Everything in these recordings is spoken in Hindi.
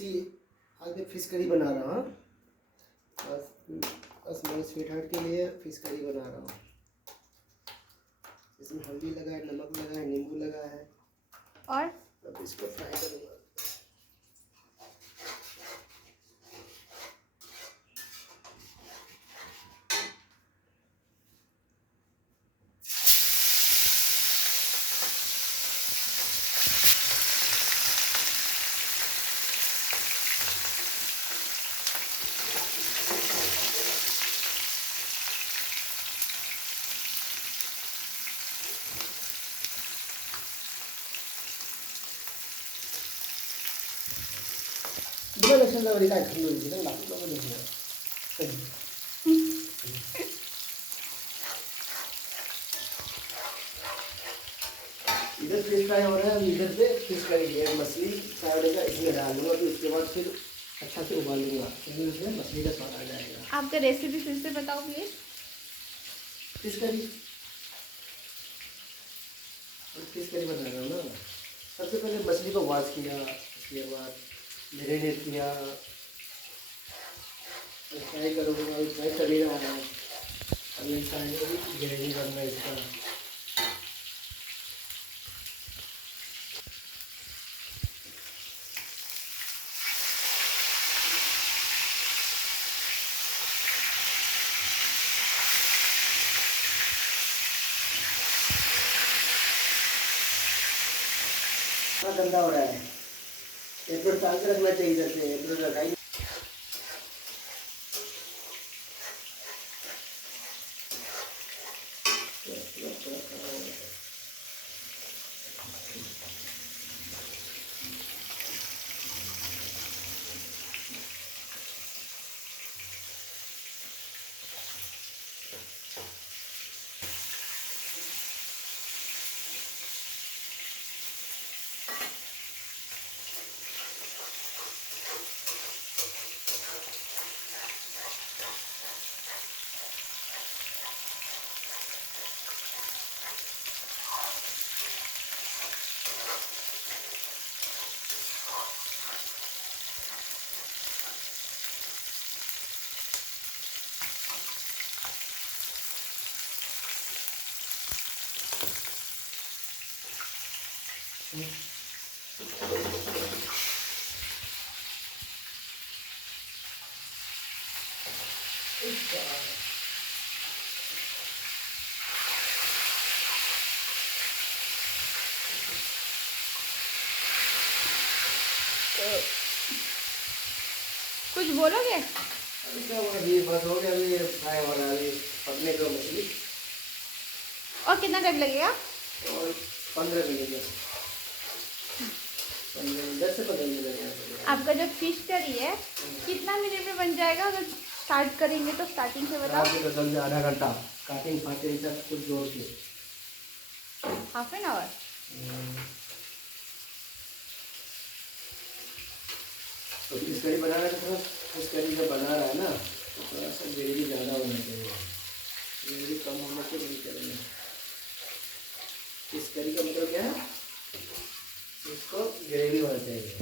मच्छी, आज मैं फिश करी बना रहा हूँ। बस मेरे स्वीट हार्ट के लिए फिश करी बना रहा हूँ। इसमें हल्दी लगा है, नमक लगा है, नींबू लगा है और अब इसको फ्राई करूँगा। 이번에 생각하니까 감독님이랑 나쁜 거거든요. इधर फिश फ्राई हो रहा है, इधर से फिश करेंगे। मछली फ्राई होगा, इसमें डालूंगा, फिर उसके बाद फिर अच्छा से उबालूंगा, इसमें मछली का स्वाद आ जाएगा। आपका रेसिपी फिर से बताओ प्लीज। फिश करी बना रहा हूँ ना। सबसे पहले मछली को वॉश किया, उसके बाद मैरिनेट किया, फ्राई करूँगा। फ्राई कर ही रहा है, अभी ग्रेवी करना है इसका। गंदा हो रहा है, एप्रोड डाल के रखना चाहिए। इधर से एप्रोड रखाई। कुछ बोलोगे? अभी क्या हुआ, अभी बस हो गया। अभी फ्राई हो रहा है, अभी पकने दो मछली। और कितना टाइम लगेगा? और 15 मिनट, 10 से 15 मिनट लगेगा। आपका जो फिश करी है कितना मिनट में बन जाएगा? अगर स्टार्ट करेंगे तो स्टार्टिंग से बताओ। तो आधा घंटा काटिंग फाटिंग सब कुछ जोड़ के। Half an hour. तो फिश करी बना रहा है, तो फिश करी जब बना रहा है ना, तो थोड़ा सा ग्रेवी ज़्यादा होना चाहिए। ग्रेवी कम होने से नहीं करेंगे। फिश करी का मतलब क्या है? इसको ग्रेवी होना चाहिए।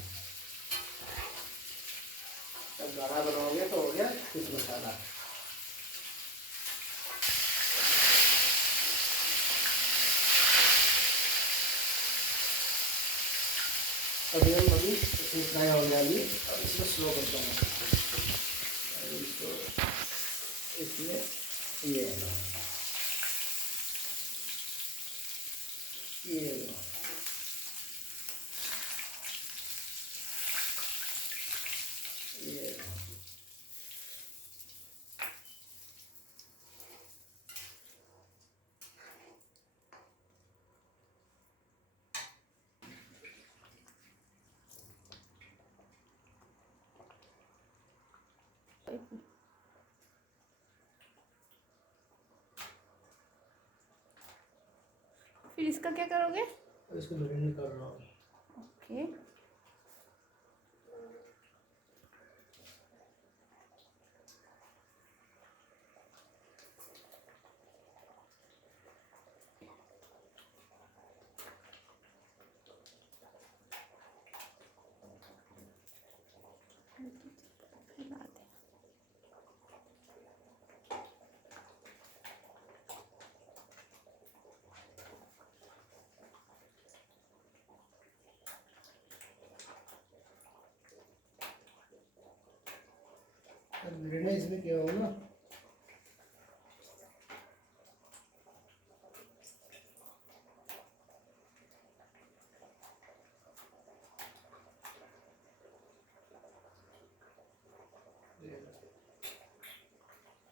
जब गाढ़ा बनाओगे तो हो गया फिश मसाला। अभी हम फिश फ्राई हो गया। अभी अब इसको स्लो करता हूँ। इसको इसमें ये लो, ये लो, ये लो। फिर इसका क्या करोगे? इसको मैरिनेट कर रहा हूँ। ओके। गिरना इसमें क्या हो ना।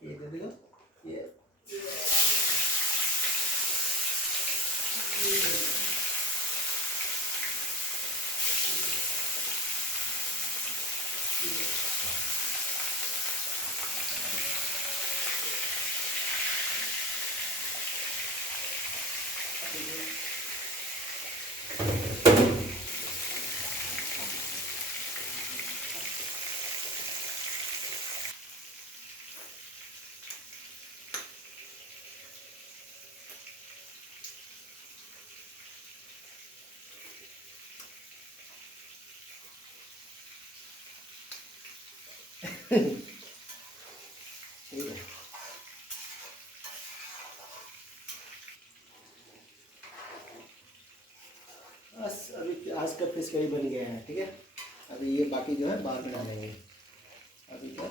ये दे देगा ये ठीक है। बस अभी आज का फिश करी बन गया है। ठीक है, अभी ये बाकी जो है बाद में डालेंगे। अभी क्या